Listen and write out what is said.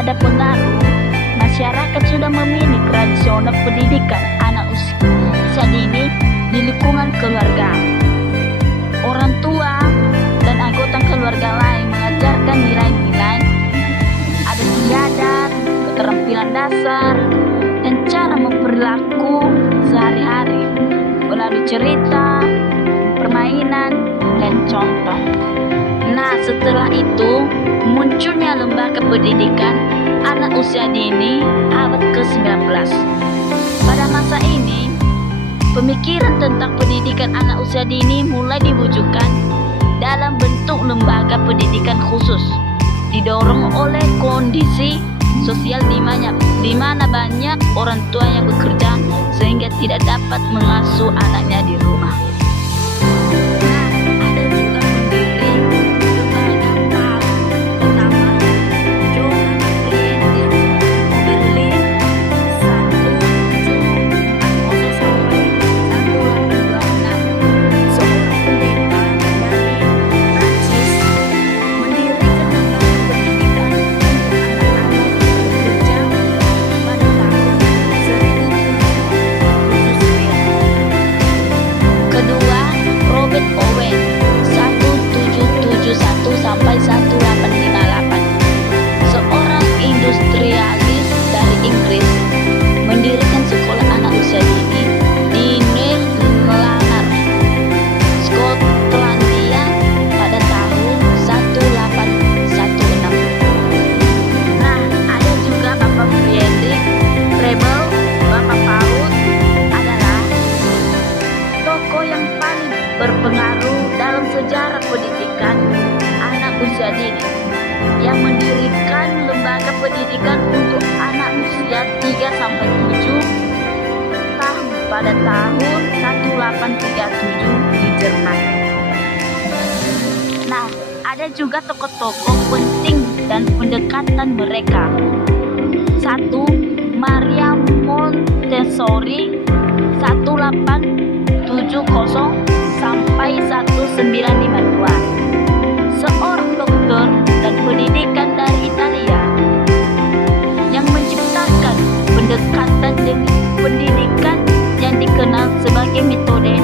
ada pengaruh, masyarakat sudah memilih tradisional pendidikan anak usia dini di lingkungan keluarga. Orang tua dan anggota keluarga lain mengajarkan nilai-nilai adat istiadat, keterampilan dasar, dan cara memperlaku sehari-hari melalui cerita, permainan, dan contoh. Nah, setelah itu munculnya lembaga pendidikan anak usia dini abad ke-19. Pada masa ini, pemikiran tentang pendidikan anak usia dini mulai diwujudkan dalam bentuk lembaga pendidikan khusus, didorong oleh kondisi sosial di mana banyak orang tua yang bekerja sehingga tidak dapat mengasuh anaknya di rumah. Berpengaruh dalam sejarah pendidikan anak usia dini yang mendirikan lembaga pendidikan untuk anak usia 3-7 tahun pada tahun 1837 di Jerman. Nah, ada juga tokoh-tokoh penting dan pendekatan mereka. 1. Maria Montessori 1870 sampai 1952, seorang dokter dan pendidikan dari Italia yang menciptakan pendekatan pendidikan yang dikenal sebagai metode